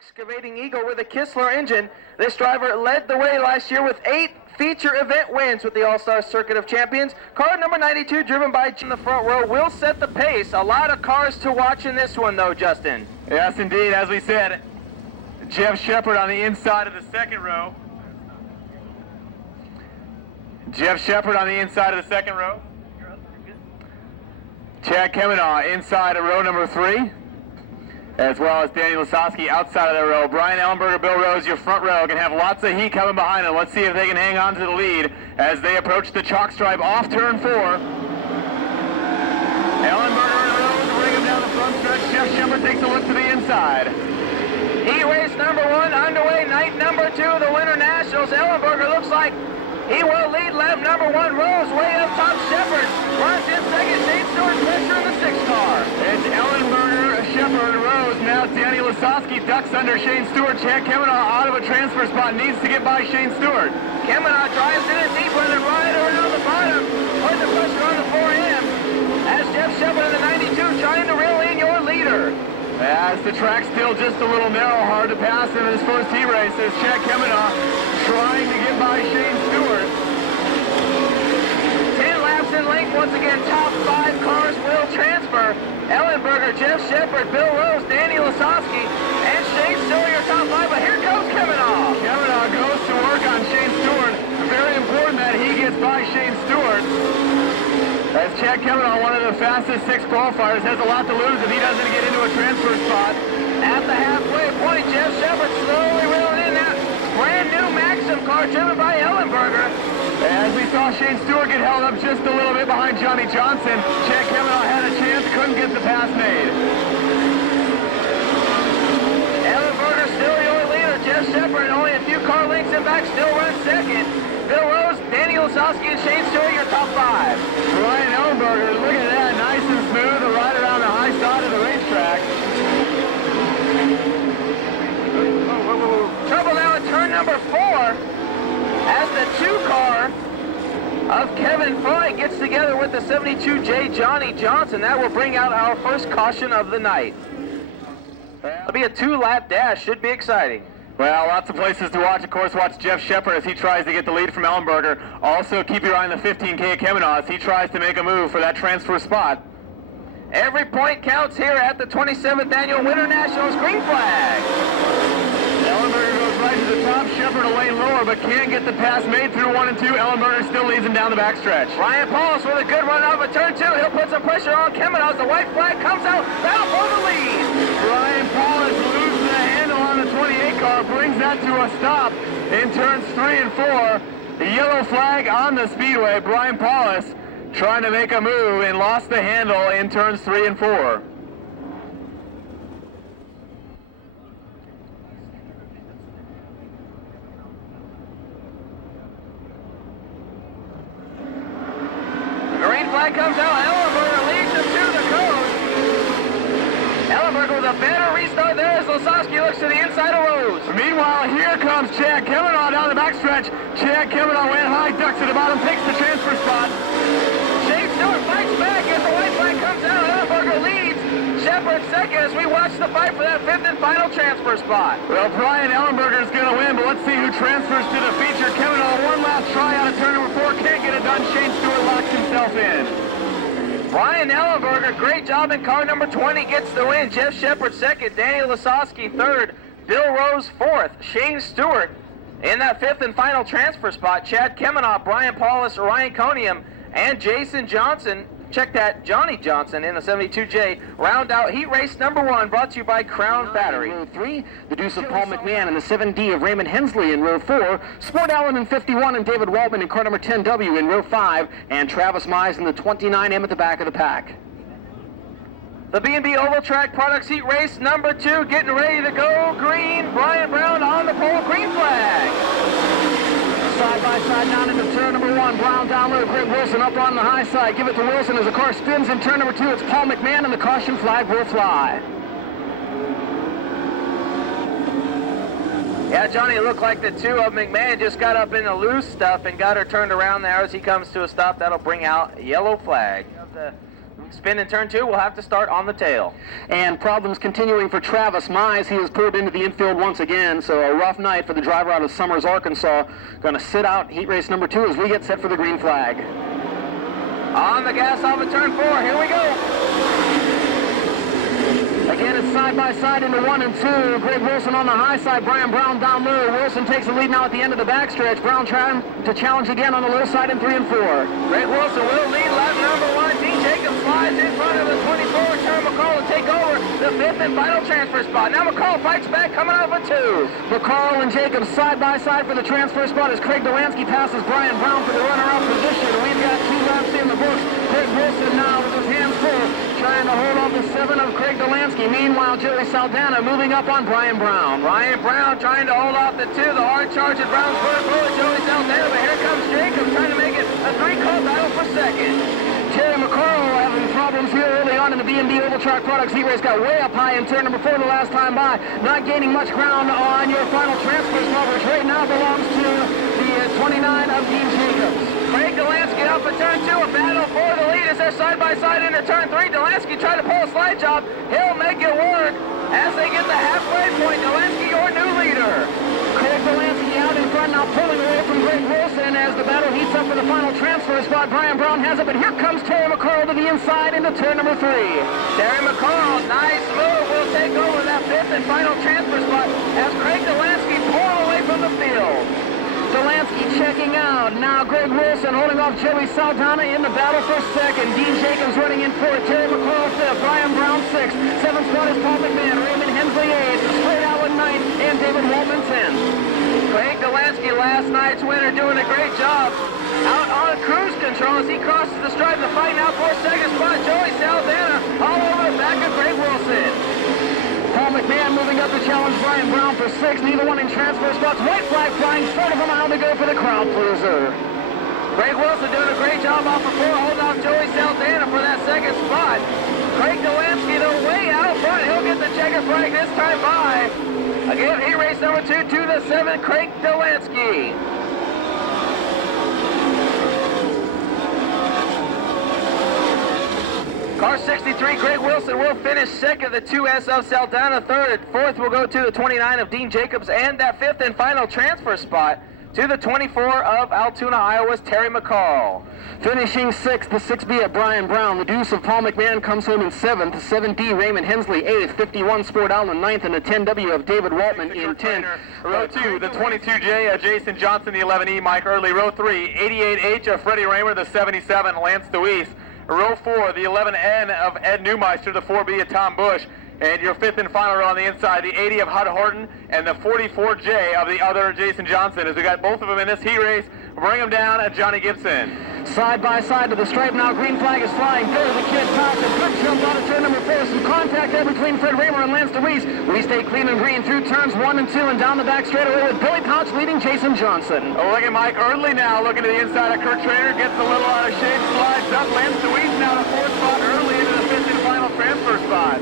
Excavating Eagle with a Kistler engine. This driver led the way last year with 8 feature event wins with the All-Star Circuit of Champions. Car number 92, driven by in the front row, will set the pace. A lot of cars to watch in this one, though, Justin. Yes, indeed. As we said, Jeff Shepard on the inside of the second row. Jeff Shepard on the inside of the second row. Chad Kemenaugh inside of row number 3. As well as Danny Lasowski outside of the row. Brian Ellenberger, Bill Rose, your front row, can have lots of heat coming behind them. Let's see if they can hang on to the lead as they approach the chalk stripe off turn 4. Ellenberger and Rose bring him down the front stretch. Jeff Shepard takes a look to the inside. Heat race number 1 underway, night number 2 of the Winternationals. Ellenberger looks like he will lead lap number 1. Rose way up top. Shepard runs in second. Shane Stewart pressure in the 6th car. It's Ellenberger, Shepard, Rose. Now Danny Lasowski ducks under Shane Stewart. Chad Kemenaugh out of a transfer spot, needs to get by Shane Stewart. Kemenaugh drives in it deeper and then right around the bottom. Putting the pressure on the 4M. As Jeff Shepard in the 92 trying to reel in your leader. As the track's still just a little narrow, hard to pass in this first heat race, as Chad Kemenaugh trying to get by Shane Stewart. 10 laps in length, once again, top 5 cars will transfer. Ellenberger, Jeff Shepard, Bill Rose, Danny Lasowski, and Shane Stewart, your top 5, but here comes Kemenaugh. Kemenaugh goes to work on Shane Stewart. Very important that he gets by Shane Stewart. As Chad Kemenaugh, one of the fastest 6 qualifiers, has a lot to lose if he doesn't get into a transfer spot. At the halfway point, Jeff Shepard slowly reeling in that brand new Maxim car driven by Ellenberger. As we saw Shane Stewart get held up just a little bit behind Johnny Johnson, Chad Kemenaugh had a chance, couldn't get the pass made. Ellenberger still your leader. Jeff Shepard only a few car lengths in back, still runs second. Bill Rose, Danny Lasowski, and Shane Stewart, your top 5. Brian Ellenberger, look at that, nice and smooth, right around the high side of the racetrack. Trouble now in turn number 4 as the 2 car of Kevin Fry gets together with the 72J Johnny Johnson. That will bring out our first caution of the night. It'll be a 2-lap dash, should be exciting. Well, lots of places to watch. Of course, watch Jeff Shepard as he tries to get the lead from Ellenberger. Also, keep your eye on the 15K of Kemenaugh as he tries to make a move for that transfer spot. Every point counts here at the 27th Annual Winternationals. Green flag. Ellenberger goes right to the top. Shepard a lane lower, but can't get the pass made through 1 and 2. Ellenberger still leads him down the backstretch. Ryan Paulus with a good run off of turn 2. He'll put some pressure on Kemenaugh as the white flag comes out. Battle for the lead. Ryan Paulus loses the handle on the 28 car, brings that to a stop in turns 3 and 4. The yellow flag on the speedway. Brian Paulus trying to make a move and lost the handle in turns 3 and 4. Green flag comes out. Ellenberger leads him to the coast. Ellenberger with a better restart there as Lasowski looks to the inside of Rose. Meanwhile, here comes Chad Kemenaugh down the backstretch. Chad Kemenaugh went high, ducks to the bottom, takes the transfer spot. Shane Stewart fights back as the white flag comes out. Ellenberger leads. Shepard second as we watch the fight for that 5th and final transfer spot. Well, Brian Ellenberger is going to win, but let's see who transfers to the feature. Kemenaugh, one last try out of turn number 4, can't get it done. Shane Stewart locks himself in. Brian Ellenberger, great job in car number 20, gets the win. Jeff Shepard second, Danny Lasowski third, Bill Rose 4th, Shane Stewart in that 5th and final transfer spot. Chad Kemenaugh, Brian Paulus, Ryan Conium, and Jason Johnson. Check that, Johnny Johnson in the 72J. Round out heat race number 1, brought to you by Crown Battery. Row 3, the deuce of Paul McMahon in the 7D of Raymond Hensley in row 4, Sport Allen in 51 and David Waldman in car number 10W in row 5, and Travis Mize in the 29M at the back of the pack. The B&B Oval Track Products heat race number 2, getting ready to go. Green, Brian Brown on the pole, green flag. Side by side down into turn number 1. Brown down low. Greg Wilson up on the high side. Give it to Wilson as the car spins in turn number 2. It's Paul McMahon and the caution flag will fly. Yeah, Johnny, it looked like the 2 of McMahon just got up in the loose stuff and got her turned around there as he comes to a stop. That'll bring out a yellow flag. spin in turn 2 will have to start on the tail. And problems continuing for Travis Mize. He has pulled into the infield once again, so a rough night for the driver out of Summers, Arkansas. Going to sit out heat race number 2 as we get set for the green flag. On the gas off of turn 4, here we go. Again, it's side-by-side into 1 and 2. Greg Wilson on the high side, Brian Brown down low. Wilson takes the lead now at the end of the backstretch. Brown trying to challenge again on the low side in 3 and 4. Greg Wilson will lead lap number 1. Dean Jacobs slides in front of the 24. Terry McCall to take over the 5th and final transfer spot. Now McCall fights back, coming out of a 2. McCall and Jacobs side-by-side for the transfer spot as Craig Delansky passes Brian Brown for the runner-up position. We've got 2 laps in the books. Greg Wilson now with his hands full, trying to hold off the 7 of Craig Delansky. Meanwhile, Joey Saldana moving up on Brian Brown. Brian Brown trying to hold off the 2. The hard charge at Brownsburg with Joey Saldana, but here comes Jacobs trying to make it a 3-car battle for second. Terry McCall having problems here early on in the B&D Oval Track Products heat race. Got way up high in turn number 4 the last time by. Not gaining much ground on your final transfer spot, which right now belongs to the 29 of Dean Jacobs. Craig Delansky up in turn 2, a battle for the lead as they're side-by-side into turn 3. Delansky trying to pull a slide job. He'll make it work as they get the halfway point. Delansky, your new leader. Craig Delansky out in front now, pulling away from Greg Wilson as the battle heats up for the final transfer spot. Brian Brown has it, but here comes Terry McCall to the inside into turn number 3. Terry McCall, nice move, will take over that 5th and final transfer spot as Craig Delansky pulled away from the field. Delansky checking out. Now Greg Wilson holding off Joey Saldana in the battle for second. Dean Jacobs running in 4th. Terry McCall 5th. Brian Brown 6th. 7th spot is Paul McMahon. Raymond Hensley 8th. Straight out 9th. And David Waltman 10th. Craig Delansky, last night's winner, doing a great job out on cruise control as he crosses the stripe to fight now for second spot. Joey Saldana all over the back of Greg Wilson. Paul McMahon moving up to challenge Brian Brown for 6th. Neither one in transfer spots. White flag flying, 1/4 of a mile to go for the crowd pleaser. Greg Wilson doing a great job off of 4, holding off Joey Saldana for that second spot. Craig Delansky, though, way out front. He'll get the checker flag this time by. Again, heat race number 2 to the 7, Craig Delansky. Car 63, Greg Wilson will finish second. The 2S of Saldana third. 4th will go to the 29 of Dean Jacobs, and that 5th and final transfer spot to the 24 of Altoona, Iowa's Terry McCall. Finishing 6th, the 6B of Brian Brown. The deuce of Paul McMahon comes home in 7th. The 7D Raymond Hensley 8th. 51 Sport Allen 9th, and the 10W of David Waltman in 10th. Row 2, the 22J of Jason Johnson, the 11E Mike Early. Row 3, 88H of Freddie Raymer, the 77 Lance DeWeese. Row 4, the 11N of Ed Neumeister, the 4B of Tom Bush. And your 5th and final row on the inside, the 80 of Hud Horton and the 44J of the other Jason Johnson. As we got both of them in this heat race, bring them down at Johnny Gibson. Side by side to the stripe now, green flag is flying. Goes the kid Cox, a good jump out of turn number 4. Some contact there between Fred Raymer and Lance DeWeese. We stay clean and green through turns 1 and 2 and down the back straightaway with Billy Pouch leading Jason Johnson. Oh, look at Mike Eardley now, looking to the inside of Kurt Trainer, gets a little out of shape, slides up. Lance DeWeese now to 4th spot early into the 5th and final transfer spot.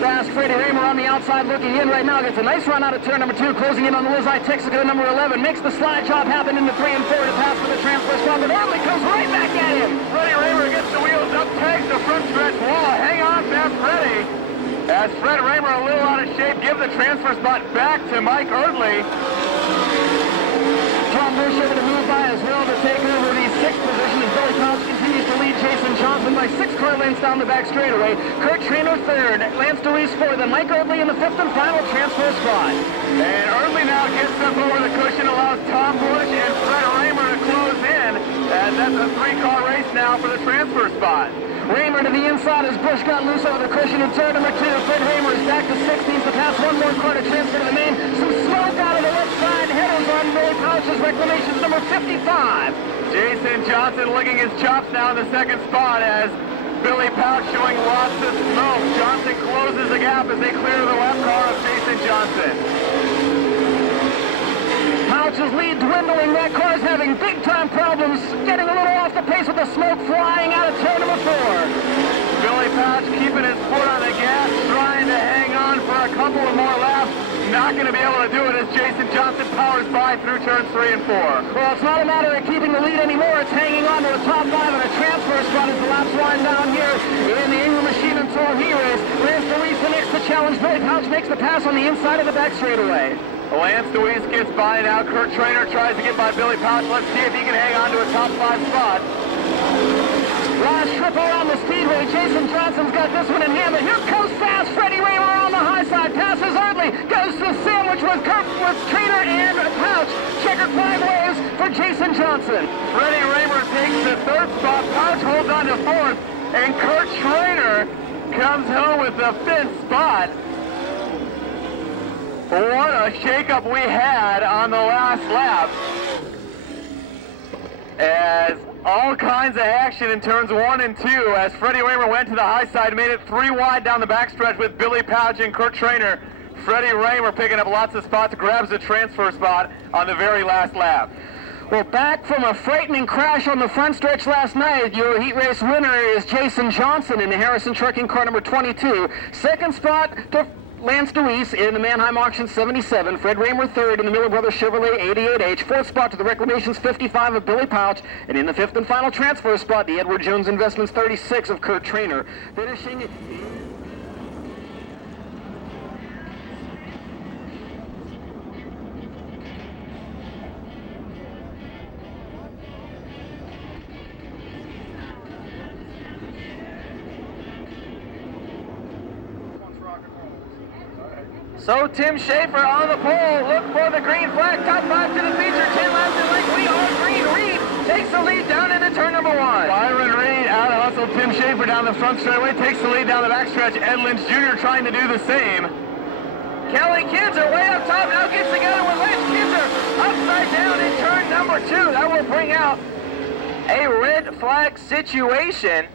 Fast Freddie Raymer on the outside looking in right now. Gets a nice run out of turn number 2, closing in on the Lizzie Texaco number 11. Makes the slide job happen into 3 and 4 to pass for the transfer spot, but Early comes right back at him. Freddie Raymer gets the wheels up, tags the front stretch wall. Hang on, fast Freddie. As Fred Raymer a little out of shape, give the transfer spot back to Mike Eardley. Tom Bush able to move by as well to take over the 6th position as Billy Pouch continues to lead Jason Johnson by 6 car lengths down the back straightaway. Kurt Trainer 3rd, Lance DeWeese 4th, and Mike Eardley in the 5th and final transfer spot. And Eardley now gets up over the cushion, allows Tom Bush and Fred Raymer to close in. And that's a 3-car race now for the transfer spot. Raymer to the inside as Bush got loose over the cushion in turn number 2. Fred Raymer is back to 16th to pass one more car to transfer to the main. Some smoke out of the left side. Headers on Billy Pouch's reclamations number 55. Jason Johnson licking his chops now in the 2nd spot as Billy Pouch showing lots of smoke. Johnson closes the gap as they clear the left car of Jason Johnson. Pouch's lead dwindling. That car is having big-time problems, getting a little off the pace with the smoke flying out of turn number 4. Billy Pouch keeping his foot on the gas, trying to hang on for a couple of more laps. not going to be able to do it as Jason Johnson powers by through turns 3 and 4. Well, it's not a matter of keeping the lead anymore. It's hanging on to the top 5 and a transfer spot as the laps wind down here in the Ingram Machine and Tour Heat Race. Lance DeWeese the next to challenge. Billy Pouch makes the pass on the inside of the back straightaway. Lance DeWeese gets by now. Kurt Trainer tries to get by Billy Pouch. Let's see if he can hang on to a top 5 spot. Last trip around the speedway. Jason Johnson's got this one in hand, but here comes fast Freddie Raymer on the high side. Passes early, goes to the sandwich with Trainer and Pouch. Checkered flag waves for Jason Johnson. Freddie Raymer takes the 3rd spot. Pouch holds on to 4th, and Kurt Trainer comes home with the 5th spot. What a shakeup we had on the last lap. As all kinds of action in turns 1 and 2 as Freddie Raymer went to the high side, made it 3 wide down the backstretch with Billy Pouch and Kurt Trainer. Freddie Raymer picking up lots of spots, grabs a transfer spot on the very last lap. Well, back from a frightening crash on the front stretch last night, your heat race winner is Jason Johnson in the Harrison Trucking car number 22. 2nd spot to Lance DeWeese in the Mannheim Auction 77. Fred Raymer 3rd in the Miller Brothers Chevrolet 88H. 4th spot to the Reclamations 55 of Billy Pouch. And in the 5th and final transfer spot, the Edward Jones Investments 36 of Kurt Trainer. Finishing So Tim Schaefer on the pole, look for the green flag, top 5 to the feature, 10 laps in length, we are green. Reed takes the lead down into turn number 1. Byron Reed out of hustle Tim Schaefer down the front straightaway, takes the lead down the backstretch. Ed Lynch Jr. trying to do the same. Kelly Kinzer way up top, now gets together with Lynch. Kinzer upside down in turn number 2. That will bring out a red flag situation.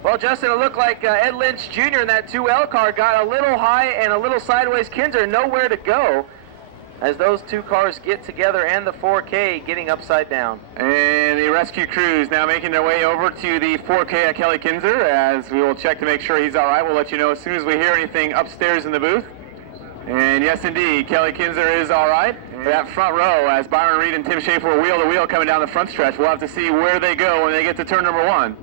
Well, Justin, it looked like Ed Lynch Jr. in that 2L car got a little high and a little sideways. Kinzer nowhere to go as those 2 cars get together and the 4K getting upside down. And the rescue crews now making their way over to the 4K at Kelly Kinzer as we will check to make sure he's all right. We'll let you know as soon as we hear anything upstairs in the booth. And yes, indeed, Kelly Kinzer is all right. That front row as Byron Reed and Tim Schaefer are wheel to wheel coming down the front stretch. We'll have to see where they go when they get to turn number 1.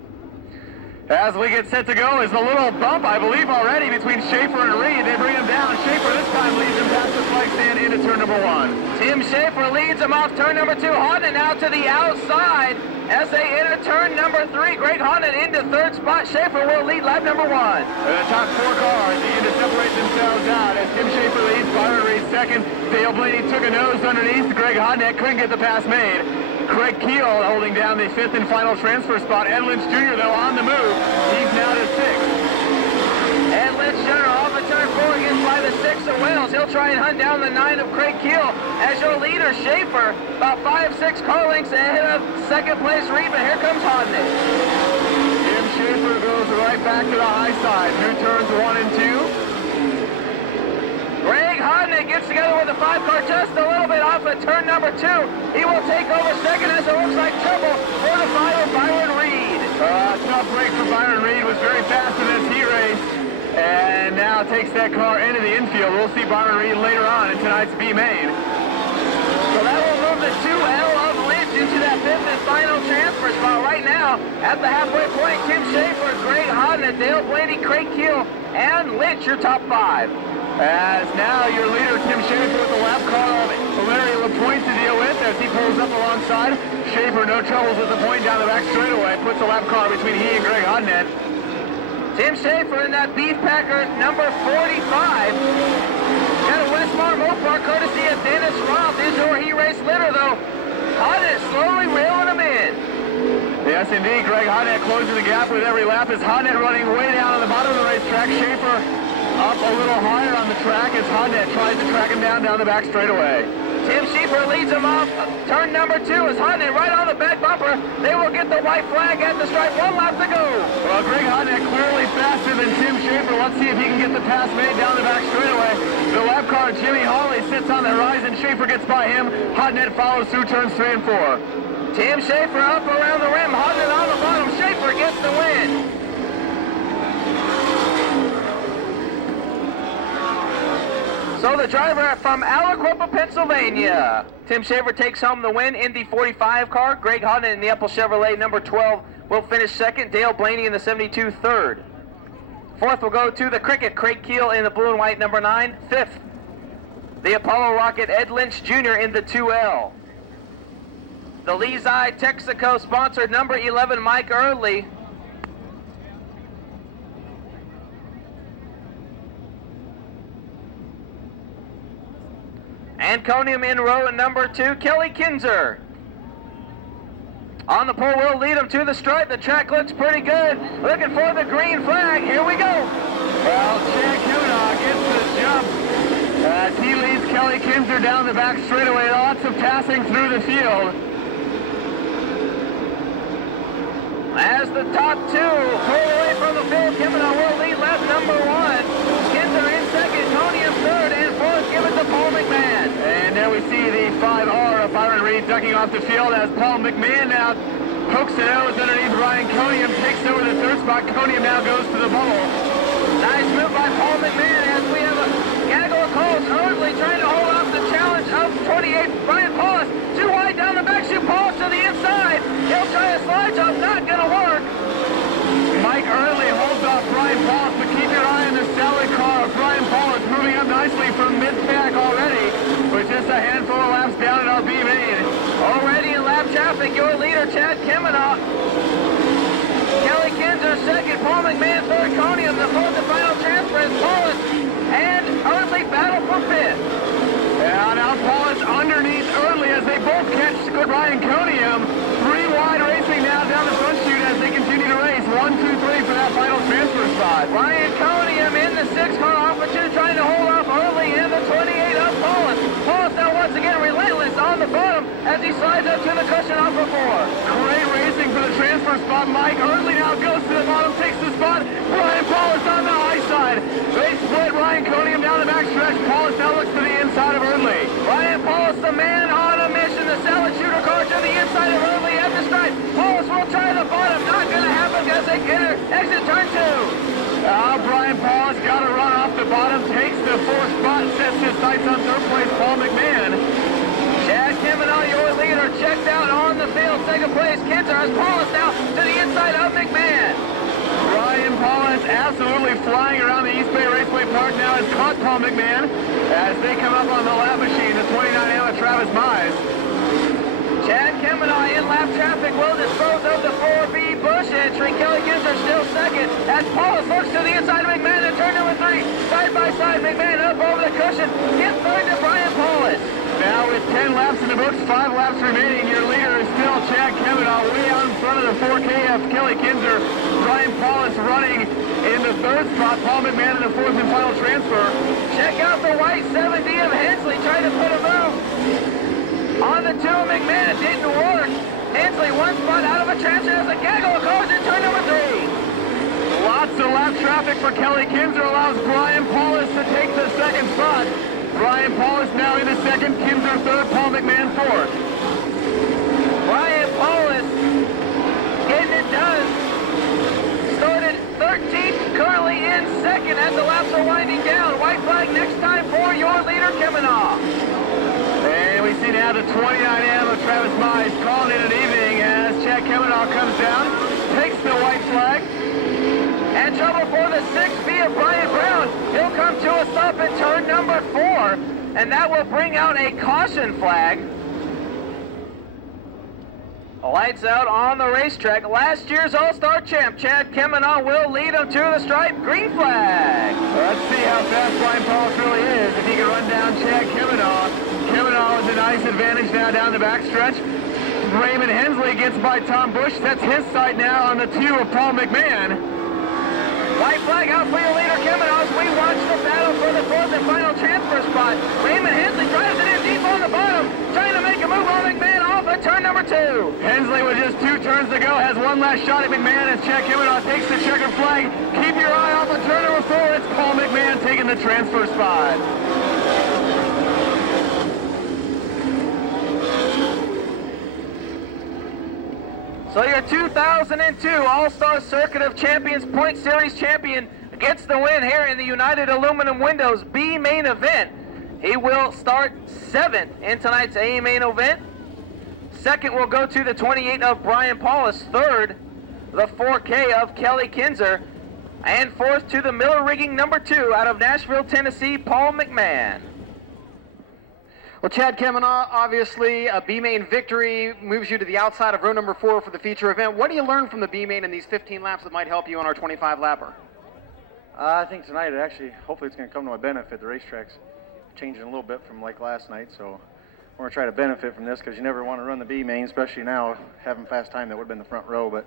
As we get set to go is a little bump, I believe, already between Schaefer and Reed. They bring him down. Schaefer this time leads him past the flag stand into turn number 1. Tim Schaefer leads him off turn number 2. Hodden out to the outside as they enter turn number 3. Greg Hodden into 3rd spot. Schaefer will lead lap number 1. The top 4 cars begin to separate themselves out as Tim Schaefer leads, Byron Reed 2nd. Dale Blaney took a nose underneath. Greg Hodden couldn't get the pass made. Craig Keel holding down the 5th and final transfer spot. Ed Lynch Jr., though, on the move. He's now to 6th. Ed Lynch Jr. off of turn 4 gets by the 6 of Wales. He'll try and hunt down the 9 of Craig Keel as your leader, Schaefer, about 5-6 car lengths ahead of 2nd place Reed, but here comes Hodnett. Tim Schaefer goes right back to the high side through turns 1 and 2. Greg Hodnett gets together with the 5 car just a little bit off of turn number 2. He will take over 2nd as it looks like trouble for the 5 of Byron Reed. Tough break for Byron Reed, was very fast in this heat race. And now takes that car into the infield. We'll see Byron Reed later on in tonight's B main. So that will move the 2L of Lynch into that 5th and final transfer spot. Right now, at the halfway point, Tim Schaefer, Greg Hodnett, Dale Blaney, Craig Keel, and Lynch, your top 5. As now your leader, Tim Schaefer, with the lap car of Larry LaPointe to deal with as he pulls up alongside. Schaefer, no troubles at the point down the back straightaway, puts the lap car between he and Greg Hodnett. Tim Schaefer in that Beef Packer number 45. Got a Westmar Mopar courtesy of Dennis Roth. Is your heat race litter, though. Hodnett slowly reeling him in. Yes, indeed. Greg Hodnett closing the gap with every lap as Hodnett running way down on the bottom of the racetrack. Schaefer up a little higher on the track as Hodnett tries to track him down the back straightaway. Tim Schaefer leads him off turn number 2 as Hodnett right on the back bumper. They will get the white flag at the stripe. 1 lap to go. Well, Greg Hodnett clearly faster than Tim Schaefer. Let's see if he can get the pass made down the back straightaway. The lap car, Jimmy Hawley, sits on the horizon. Schaefer gets by him. Hodnett follows through turns 3 and 4. Tim Schaefer up around the rim. Hodnett on the bottom. Schaefer gets the win. So the driver from Aliquippa, Pennsylvania, Tim Shaver, takes home the win in the 45 car. Greg Hodden in the Apple Chevrolet number 12 will finish second. Dale Blaney in the 72 third. Fourth will go to the Cricket, Craig Keel in the blue and white number 9. Fifth, the Apollo Rocket, Ed Lynch Jr. in the 2L. The Lehigh, Texaco sponsored number 11, Mike Early. Anconium in row number 2, Kelly Kinzer. On the pole, will lead him to the stripe. The track looks pretty good. Looking for the green flag. Here we go. Well, Chad Kavanaugh gets the jump as he leads Kelly Kinzer down the back straightaway. Lots of passing through the field. As the top two pull away from the field, Kavanaugh will lead lap number 1. Kinzer in second, Tony in third, and fourth, give it to Paul McMahon. And there we see the 5R of Byron Reed ducking off the field as Paul McMahon now pokes the nose underneath Ryan Conium, takes over the third spot. Conium now goes to the bubble. Nice move by Paul McMahon as we have a gaggle of calls. Early trying to hold off the challenge of 28, Brian Paulus. Too wide down the back chute, Paulus to the inside. He'll try a slide jump, not going to work. Mike Early holds off Brian Paulus, but keep your eye on the salad car of Brian Paulus moving up nicely from mid-pack already, with just a handful of laps down at our B main. Already in lap traffic, your leader, Chad Kavanaugh. Kelly Kinzer second, Paul McMahon third, Conium. The fourth and final transfer is Paulus and Early battle for fifth. Yeah, now Paulus underneath Early as they both catch Ryan Conium. 3 wide racing now down the front chute as they continue to race. 1, 2, 3 for that final transfer spot. Ryan Conium in the 6 car off, but you're trying to hold off Early in the 28 of Paulus. Paulus now once again relentless on the bottom as he slides up to the cushion off of 4. Great racing for the transfer spot. Mike Early now goes to the bottom, takes the spot. Brian Paulus on the high side. They split Ryan Conium down the back stretch. Paulus now looks to the inside of Early. Ryan Paulus, the man on a mission. The salad shooter car to the inside of Early at the stripe. Paulus will try the bottom. Not going to happen because they exit turn 2. Brian Paulus got to run off the bottom, takes the 4th spot, sets his sights on 3rd place, Paul McMahon. Chad Kavanaugh, your leader, checked out on the field. 2nd place, Kinzer has Paulus now to the inside of McMahon. Brian Paulus absolutely flying around the East Bay Raceway Park now has caught Paul McMahon as they come up on the lap machine, the 29M of Travis Mize. Chad Kavanaugh in lap traffic will dispose of the 4B Bush entry. Kelly Kinzer still second as Paulus looks to the inside of McMahon in turn number 3. Side by side, McMahon up over the cushion. Gets third to Brian Paulus. Now with 10 laps in the books, 5 laps remaining, your leader is still Chad Kavanaugh way out in front of the 4K of Kelly Kinzer. Brian Paulus running in the 3rd spot. Paul McMahon in the 4th and final transfer. Check out the white 7D of Hensley trying to put a move on the 2 of McMahon. It didn't work. Hensley 1 spot out of a transfer as a gaggle of cars in turn number 3. Lots of lap traffic for Kelly Kinzer allows Brian Paulus to take the 2nd spot. Brian Paulus now in the 2nd, Kinzer 3rd, Paul McMahon 4th. Brian Paulus getting it done. Started 13th, currently in 2nd as the laps are winding down. White flag next time for your leader, Kavanaugh. And we see now the 29M of Travis Mize calling it an evening as Chad Kavanaugh comes down, takes the white flag. And trouble for the 6B of Brian Brown. He'll come to a stop at turn number 4, and that will bring out a caution flag. Lights out on the racetrack. Last year's All-Star champ, Chad Kavanaugh, will lead him to the stripe. Green flag. Let's see how fast Brian Paulus really is. If he can run down Chad Kavanaugh. Kavanaugh with a nice advantage now down the backstretch. Raymond Hensley gets by Tom Bush, sets his sight now on the 2 of Paul McMahon. White flag out for your leader, Kavanaugh, as we watch the battle for the 4th and final transfer spot. Raymond Hensley drives it in deep on the bottom, trying to make a move on McMahon off at turn number 2. Hensley with just 2 turns to go has one last shot at McMahon as Chad Kavanaugh takes the checkered flag. Keep your eye off of turn number 4. It's Paul McMahon taking the transfer spot. So your 2002 All-Star Circuit of Champions Point Series champion gets the win here in the United Aluminum Windows B main event. He will start 7th in tonight's A main event. Second will go to the 28 of Brian Paulus. Third, the 4K of Kelly Kinzer. And fourth to the Miller Rigging number 2 out of Nashville, Tennessee, Paul McMahon. Well, Chad Kemena, obviously a B-main victory moves you to the outside of row number 4 for the feature event. What do you learn from the B-main in these 15 laps that might help you on our 25-lapper? I think tonight, hopefully it's going to come to my benefit. The racetrack's changing a little bit from like last night, so we're going to try to benefit from this because you never want to run the B-main, especially now having fast time that would have been the front row, but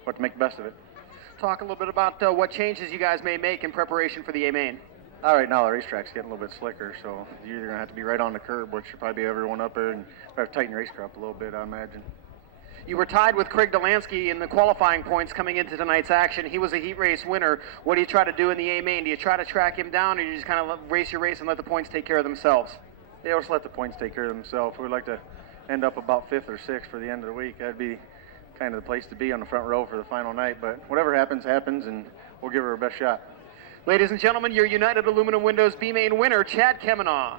we have to make the best of it. Talk a little bit about what changes you guys may make in preparation for the A-main. All right, now the racetrack's getting a little bit slicker, so you're either going to have to be right on the curb, which should probably be everyone up there, and have to tighten your race car up a little bit, I imagine. You were tied with Craig Delansky in the qualifying points coming into tonight's action. He was a heat race winner. What do you try to do in the A-main? Do you try to track him down, or do you just kind of race your race and let the points take care of themselves? Yeah, we'll just let the points take care of themselves. We'd like to end up about 5th or 6th for the end of the week. That'd be kind of the place to be on the front row for the final night, but whatever happens, happens, and we'll give her our best shot. Ladies and gentlemen, your United Aluminum Windows B-main winner, Chad Kemena.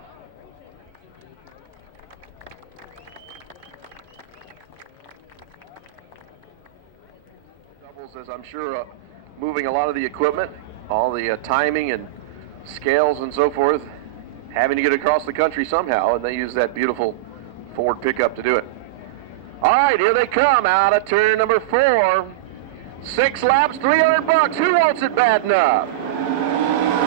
Doubles, as I'm sure, moving a lot of the equipment, all the timing and scales and so forth, having to get across the country somehow, and they use that beautiful Ford pickup to do it. All right, here they come out of turn number 4. 6 laps, $300. Who wants it bad enough?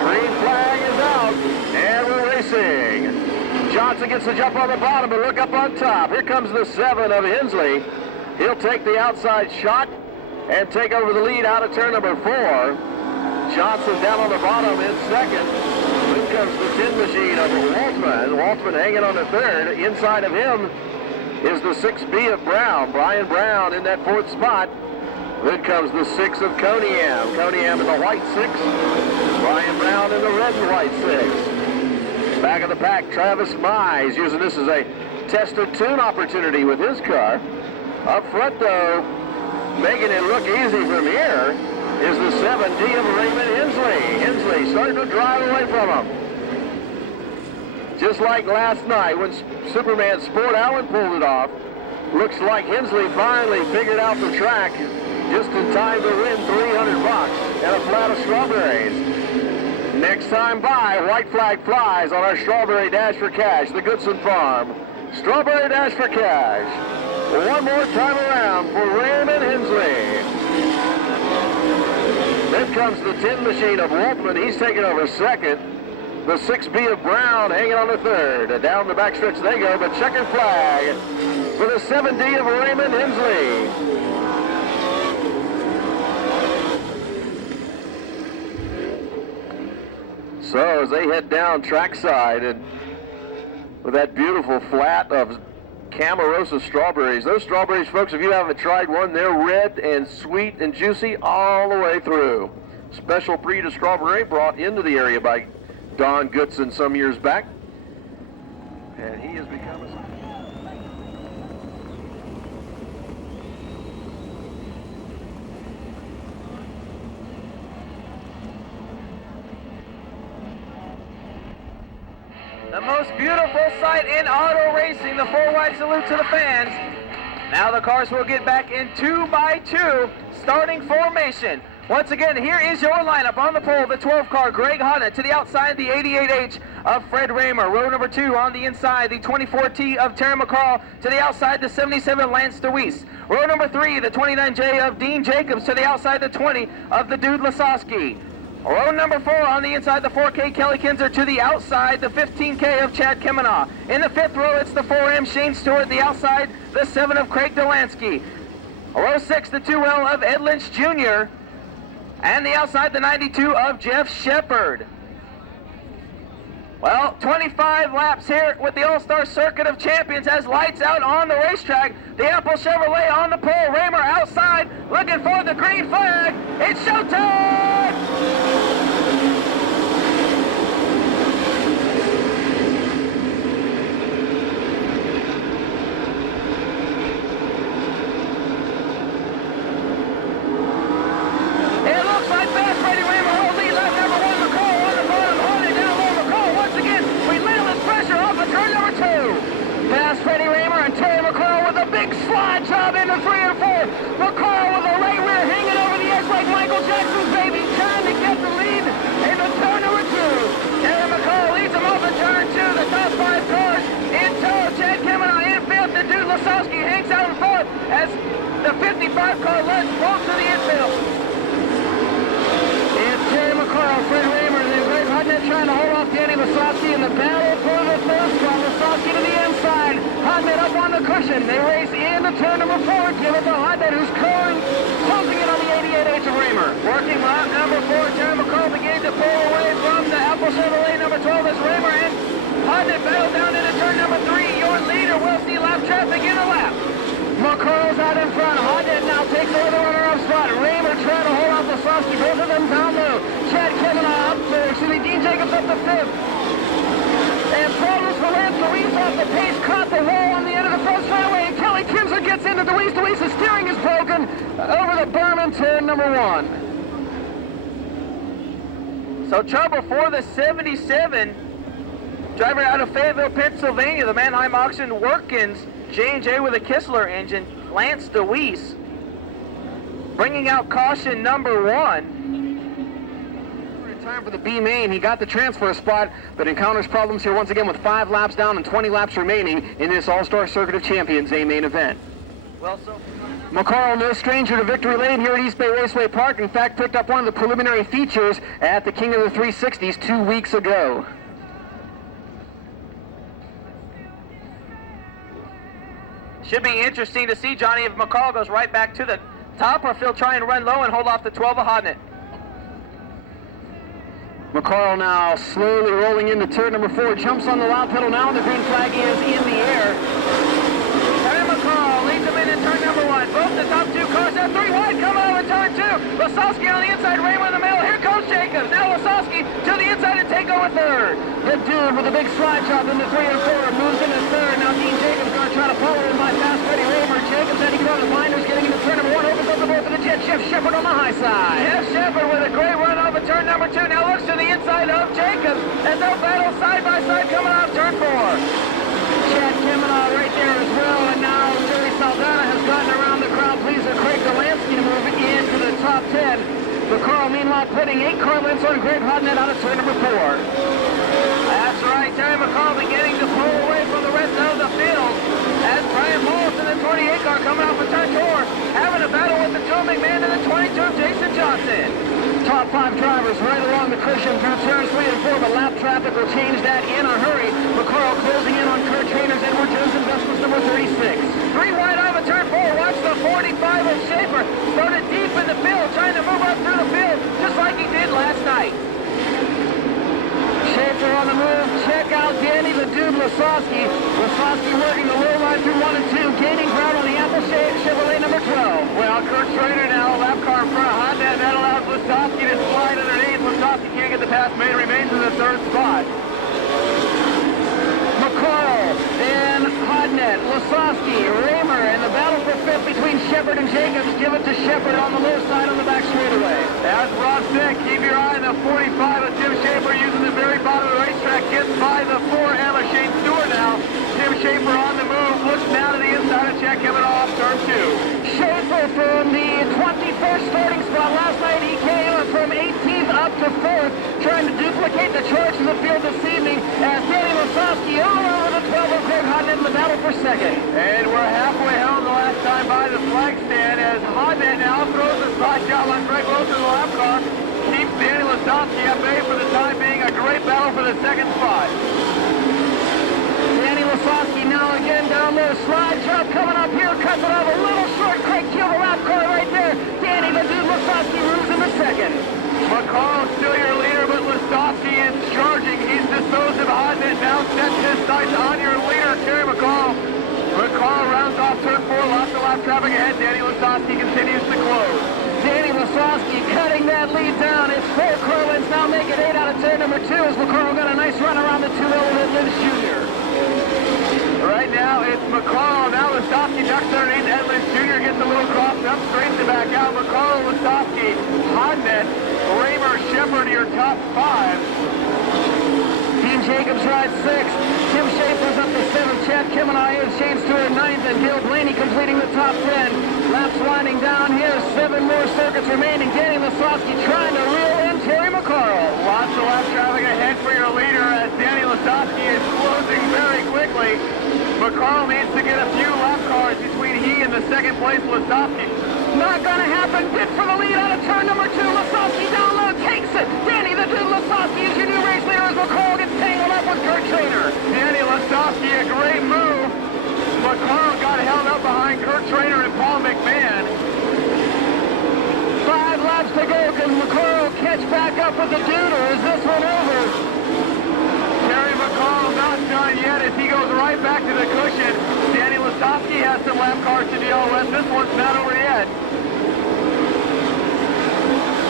Green flag is out, and we're racing. Johnson gets the jump on the bottom, but look up on top. Here comes the 7 of Hensley. He'll take the outside shot and take over the lead out of turn number 4. Johnson down on the bottom in second. Then comes the tin machine of Waltman. Waltman hanging on the 3rd. Inside of him is the 6B of Brown. Brian Brown in that 4th spot. Then comes the 6 of Coniam. Coniam in the white 6. Brian Brown in the red and white 6. Back of the pack, Travis Mize using this as a test and tune opportunity with his car. Up front, though, making it look easy from here is the 7D of Raymond Hensley. Hensley starting to drive away from him. Just like last night when Superman Sport Allen pulled it off, looks like Hensley finally figured out the track just in time to win $300 and a flat of strawberries. Next time by, white flag flies on our Strawberry Dash for Cash, the Goodson Farm. Strawberry Dash for Cash. One more time around for Raymond Hensley. Then comes the tin machine of Waltman. He's taking over second. The 6B of Brown hanging on the 3rd. Down the backstretch they go, but checkered flag for the 7D of Raymond Hensley. So as they head down trackside and with that beautiful flat of Camarosa strawberries. Those strawberries, folks, if you haven't tried one, they're red and sweet and juicy all the way through. Special breed of strawberry brought into the area by Don Goodson some years back. And he has become a... The most beautiful sight in auto racing, the 4-wide salute to the fans. Now the cars will get back in 2x2 starting formation. Once again, here is your lineup. On the pole, the 12 car, Greg Hanna. To the outside, the 88H of Fred Raymer. Row number 2 on the inside, the 24T of Terry McCall. To the outside, the 77 Lance DeWeese. Row number 3, the 29J of Dean Jacobs. To the outside, the 20 of the Dude Lasowski. Row number 4 on the inside, the 4K Kelly Kinzer. To the outside, the 15K of Chad Kemena. In the 5th row, it's the 4M Shane Stewart. The outside, the 7 of Craig Delansky. Row 6, the 2L of Ed Lynch Jr. And the outside, the 92 of Jeff Shepard. Well, 25 laps here with the All-Star Circuit of Champions has lights out on the racetrack. The Apple Chevrolet on the pole. Raymer outside looking for the green flag. It's showtime! Fast Freddie Raymer holds lead. Lap number 1, McCall on the bottom. Holding down low, McCall once again. Relentless slide job into 3 and 4. McCarl with a right rear hanging over the edge like Michael Jackson's baby, trying to get the lead into turn number 2. Terry McCall leads him off in turn 2. The top 5 cars in tow. Chad Kemenah in 5th. The dude Lasowski hangs out in 4th as the 55 car lets both to the infield. It's Terry McCarl, Fred Raymer, and then Greg Hodnett trying to hold off Danny Lasowski in the battle for the 3rd spot. Lasowski to the inside. Hodnett up on the cushion. They race into turn number 4. Give it to Hodnett, who's closing in on the 88H of Raymer. Working lap number 4. Terry McCall beginning to pull away from the Apple Chevrolet number 12 as Raymer and Hodnett battle down into turn number 3. Your leader will see lap traffic in a lap. McCarl's out in front. Hodnett now takes over the runner-up spot. Raymer trying to hold off Lasowski. Both of them down low. Chad Kemenah up there. Dean Jacobs up to 5th. And problems for Lance Louise off the pace. Caught the wall on the end of the front straightaway. And Kelly Kinzer gets into Louise. Louise's steering is broken over the berm in turn number 1. So trouble for the 77. Driver out of Fayetteville, Pennsylvania. The Mannheim Auction Workins. J&J with a Kistler engine, Lance DeWeese, bringing out caution number 1. In time for the B main, he got the transfer spot, but encounters problems here once again with 5 laps down and 20 laps remaining in this All-Star Circuit of Champions A main event. Well, so McCarl, no stranger to victory lane here at East Bay Raceway Park. In fact, picked up one of the preliminary features at the King of the 360s 2 weeks ago. should be interesting to see, Johnny, if McCall goes right back to the top or if he'll try and run low and hold off the 12 of Hodnett. McCarl now slowly rolling into turn number 4, jumps on the loud pedal now, and the green flag is in the air. Terry McCall leads him in turn number 1. Both the top 2 cars have 3 wide coming over turn 2. Lasowski on the inside, Raymer in the middle. Here comes Jacobs. Now Lasowski to the inside and take over third. The dude with a big slide job into 3 and 4 moves into third. Now Dean Jacobs going to try to follow him by fast Freddie Raymer. Jacobs had to get on the binders, getting into turn number 1. Opens up the door for the jet. Jeff Shepard on the high side. Jeff Shepard with a great run over turn number 2. Now looks to the inside of Jacobs as they'll battle side by side coming off turn 4. Chad Kemenah right there as well, and now Jerry Saldana has gotten around the crowd pleaser Craig Delansky to move into the top 10. McCarl meanwhile putting 8 car lengths on Greg Hodnett out of turn number 4. That's right, Terry McCall beginning to pull away from the rest of the field as Brian Moss in the 28 car coming off of turn 4, having a battle with the Joe McMahon in the 22 of Jason Johnson. Top 5 drivers right along the cushion through turns 3 and 4, but lap traffic will change that in a hurry. McCarl closing in on Kurt Trainers, Edward Jones, Investments number 36. 3 wide over turn 4. Watch the 45 of Schaefer. Started deep in the field, trying to move up through the field, just like he did last night. Schaefer on the move. Check out Danny the Dude Lasowski. Lasowski working the low line through 1 and 2, gaining ground on the Apple Chevrolet number 12. Well, Kurt Trainer now, lap car in front of Hodnett. That allows Lasowski to slide underneath. Lasowski can't get the pass made, remains in the 3rd spot. McCarl and Hodnett, Lasowski, Raymer, and the battle for 5th between Shepard and Jacobs. Give it to Shepard on the low side on the back straightaway. As Rob said, keep your eye on the 45 of Tim Schaefer using the very bottom of the racetrack. Gets by the 4 Emma Shane Stewart now. Tim Schaefer on the move, looks down to the inside and check him off turn 2. Schaefer from the 21st starting spot. Last night he came from 18th up to 4th, trying to duplicate the charge in the field this evening as Danny Lasowski all over the 12 of Greg Hodnett in the battle for 2nd. And we're halfway home the last time by the flag stand as Hodnett now throws a slide job on Greg Wilson in the lap car. Keeps Danny Lasowski at bay for the time being. A great battle for the 2nd spot. Danny Lasowski now again down low. Slide job coming up here. Cuts it off a little short. Craig killed the lap car right there. Danny the Dude Lasowski moves into 2nd. McCall still your leader, but Lasowski is charging. He's disposed of Hodnett. Now sets his sights on your leader, Terry McCall. McCall rounds off turn 4. Lots of lap traffic ahead. Danny Lasowski continues to close. Danny Lasowski cutting that lead down. It's 4 car lengths now, make it 8 out of turn number 2 as McCall got a nice run around the 2 element Lynch Jr. Right now it's McCall. Now Lasowski ducks underneath. Edlin Jr. gets a little crossed up, straightens it back out. McCall, Lasowski, Hodnett, Raymer, Shepard, your top 5. Dean Jacobs rides 6th. Tim Schaefer's up to 7th. Chad Kemenah is Shane Stewart 9th, and Dale Blaney completing the top 10. Laps winding down here, 7 more circuits remaining. Danny Lasowski trying to reel in Terry McCarl. Lots of lap traffic ahead for your leader as Danny Lasowski is closing very quickly. McCarl needs to get a few lap cars between he and the second place Lasowski. Not gonna happen. Pit for the lead out of turn number 2. Lasowski down low, takes it. Danny the Dude Lasowski is your new race leader as McCarl gets tangled up with Kurt Trainer. Danny Lasowski, a great move. McCarl got held up behind Kurt Trainer and Paul McMahon. 5 laps to go. Can McCarl catch back up with the Dude, or is this one over? Terry McCarl not done yet as he goes right back to the cushion. Danny Lasowski has some lap cars to deal with. This one's not over yet.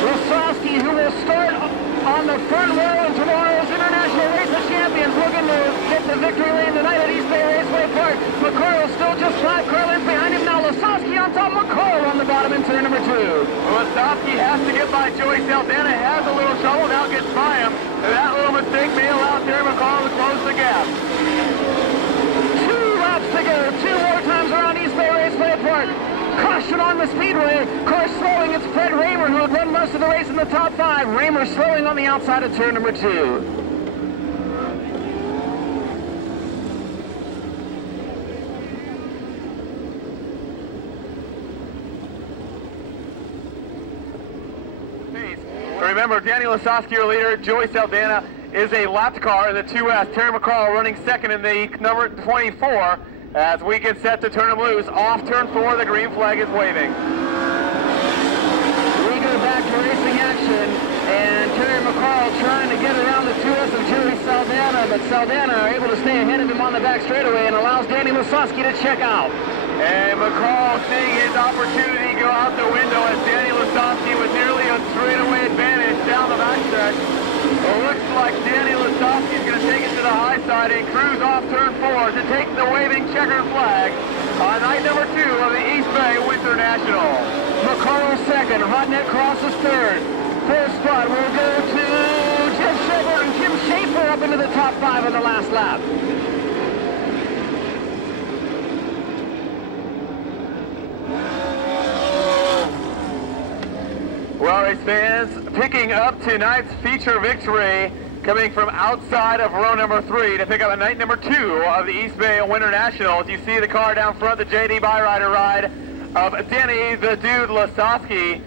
Lasowski, who will start on the front row in tomorrow's International Race of Champions, looking to get the victory lane tonight at East Bay Raceway Park. McCarl still just 5 car lengths behind him. Now Lasowski on top, McCarl on the bottom in turn number 2. Lasowski has to get by Joey Saldana, has a little trouble, now gets by him. That little mistake may allow Terry McCarl to close the gap. 2 laps to go, 2 more times around East Bay Raceway Park. Caution on the speedway. Car slowing. It's Fred Raymer, who had run most of the race in the top 5. Raymer slowing on the outside of turn number 2. Remember, Danny Lasowski, your leader. Joey Saldana is a lapped car in the 2S. Terry McCarl running second in the number 24. As we get set to turn him loose, off turn 4, the green flag is waving. We go back to racing action, and Terry McCarl trying to get around the 2S of Joey Saldana, but Saldana are able to stay ahead of him on the back straightaway and allows Danny Lasowski to check out. And McCarl seeing his opportunity go out the window as Danny Lasowski with nearly a straightaway advantage down the backstretch. It looks like Danny Lasowski is going to take it to the high side and cruise off turn 4 to take the waving checkered flag on night number 2 of the East Bay Winternational. McCarl second, Rodnett crosses third. Fourth spot will go to Jeff Shepard and Kim Schaefer up into the top 5 in the last lap. Well, race fans, picking up tonight's feature victory, coming from outside of row number 3 to pick up a night number 2 of the East Bay Winternationals. You see the car down front, the JD Byrider ride of Danny the Dude Lasowski.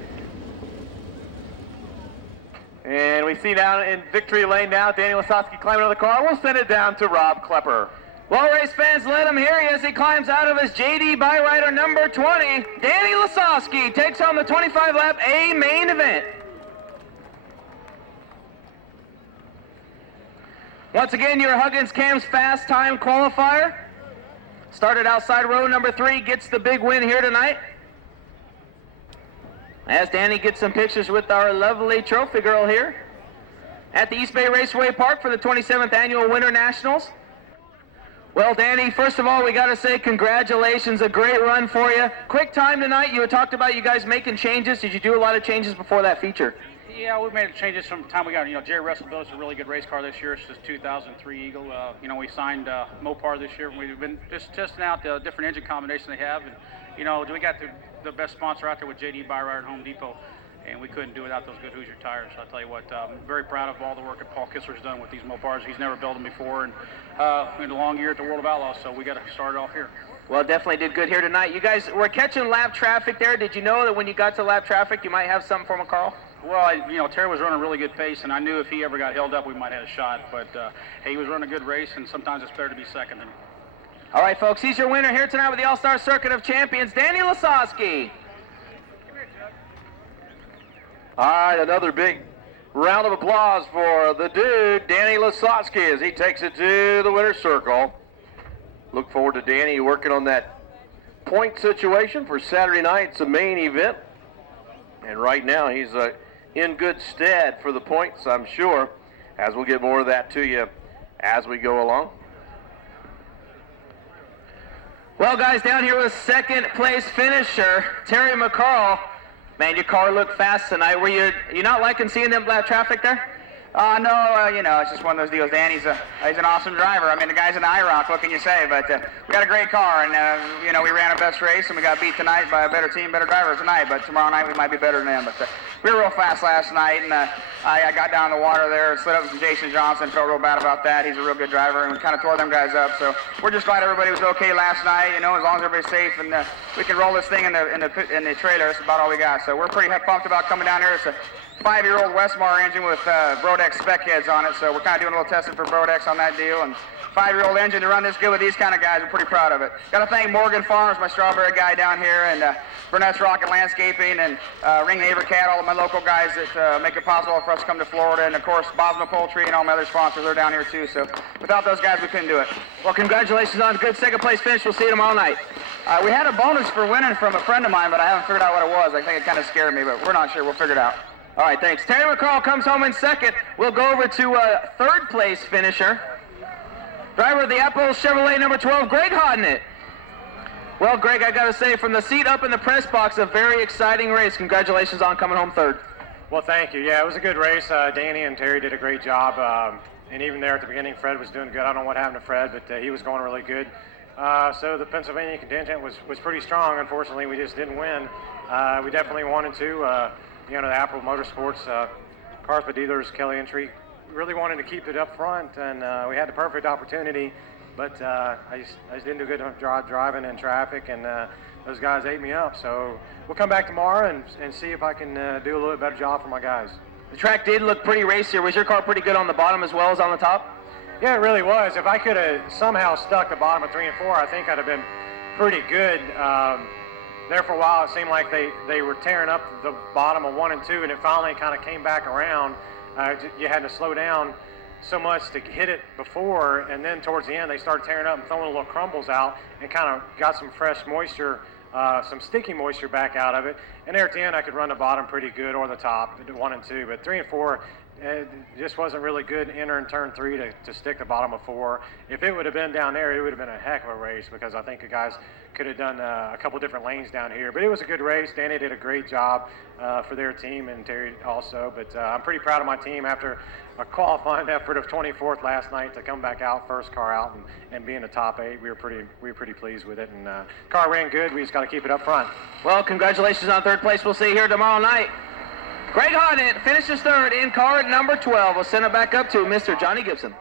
And we see down in victory lane now, Danny Lasowski climbing out of the car. We'll send it down to Rob Klepper. Well, race fans, let him hear you as he climbs out of his JD Byrider number 20. Danny Lasowski takes on the 25-lap A main event. Once again, your Huggins Cam's fast time qualifier. Started outside row number 3, gets the big win here tonight. As Danny gets some pictures with our lovely trophy girl here at the East Bay Raceway Park for the 27th Annual Winternationals. Well, Danny, first of all, we got to say congratulations, a great run for you. Quick time tonight. You had talked about you guys making changes. Did you do a lot of changes before that feature? Yeah, we made changes from the time we got, Jerry Russell built us a really good race car this year. It's just 2003 Eagle. We signed Mopar this year. We've been just testing out the different engine combinations they have. And, we got the best sponsor out there with JD Byrider and Home Depot. And we couldn't do without those good Hoosier tires. So I'll tell you what, I'm very proud of all the work that Paul Kissler's done with these Mopars. He's never built them before, and we had a long year at the World of Outlaws, so we got to start it off here. Well, definitely did good here tonight. You guys were catching lap traffic there. Did you know that when you got to lap traffic, you might have something for McCarl? Well, Terry was running a really good pace, and I knew if he ever got held up, we might have a shot. But hey, he was running a good race, and sometimes it's better to be second than. All right, folks, he's your winner here tonight with the All-Star Circuit of Champions, Danny Lasowski. All right, another big round of applause for the dude, Danny Lasowski, as he takes it to the winner's circle. Look forward to Danny working on that point situation for Saturday night's main event. And right now, he's in good stead for the points, I'm sure, as we'll get more of that to you as we go along. Well, guys, down here with second place finisher, Terry McCarl. Man, your car looked fast tonight. Were you not liking seeing them lap traffic there? No, it's just one of those deals. Danny's he's an awesome driver. I mean, the guy's an IROC, what can you say? But we got a great car, and, we ran our best race, and we got beat tonight by a better team, better driver tonight. But tomorrow night we might be better than them. But we were real fast last night, and I got down in the water there and slid up with Jason Johnson. Felt real bad about that. He's a real good driver, and we kind of tore them guys up. So we're just glad everybody was okay last night, as long as everybody's safe, and we can roll this thing in the trailer. That's about all we got. So we're pretty pumped about coming down here. It's a 5-year-old Westmar engine with Brodex spec heads on it, so we're kind of doing a little testing for Brodex on that deal. And 5-year-old engine to run this good with these kind of guys, we're pretty proud of it. Got to thank Morgan Farms, my strawberry guy down here, and Burnett's Rocket Landscaping, and Ring Neighbor Cat, all of my local guys that make it possible for us to come to Florida, and of course Bosma Poultry and all my other sponsors are down here too. So without those guys, we couldn't do it. Well, congratulations on a good second place finish. We'll see you tomorrow night. We had a bonus for winning from a friend of mine, but I haven't figured out what it was. I think it kind of scared me, but we're not sure. We'll figure it out. All right, thanks. Terry McCall comes home in second. We'll go over to third place finisher. Driver of the Apple Chevrolet number 12, Greg Hodnett. Well, Greg, I got to say, from the seat up in the press box, a very exciting race. Congratulations on coming home third. Well, thank you. Yeah, it was a good race. Danny and Terry did a great job. And even there at the beginning, Fred was doing good. I don't know what happened to Fred, but he was going really good. So the Pennsylvania contingent was pretty strong. Unfortunately, we just didn't win. We definitely wanted to. The Apple Motorsports, Cartha Dealers, Kelly Entry, really wanted to keep it up front, and we had the perfect opportunity, but I just didn't do a good job driving in traffic, and those guys ate me up. So we'll come back tomorrow and see if I can do a little bit better job for my guys. The track did look pretty racier. Was your car pretty good on the bottom as well as on the top? Yeah, it really was. If I could have somehow stuck the bottom of 3 and 4, I think I'd have been pretty good. There for a while, it seemed like they were tearing up the bottom of 1 and 2, and it finally kind of came back around. You had to slow down so much to hit it before, and then towards the end, they started tearing up and throwing little crumbles out and kind of got some fresh moisture, some sticky moisture back out of it. And there at the end, I could run the bottom pretty good, or the top, 1 and 2. But 3 and 4, it just wasn't really good entering turn 3 to stick the bottom of 4. If it would have been down there, it would have been a heck of a race, because I think the guys could have done a couple different lanes down here. But it was a good race. Danny did a great job for their team, and Terry also. But I'm pretty proud of my team after a qualifying effort of 24th last night to come back out, first car out, and be in the top 8. We were pretty pleased with it, and car ran good. We just got to keep it up front. Well, congratulations on third place. We'll see you here tomorrow night. Greg Hodnett finishes third in car number 12. We'll send it back up to Mr. Johnny Gibson.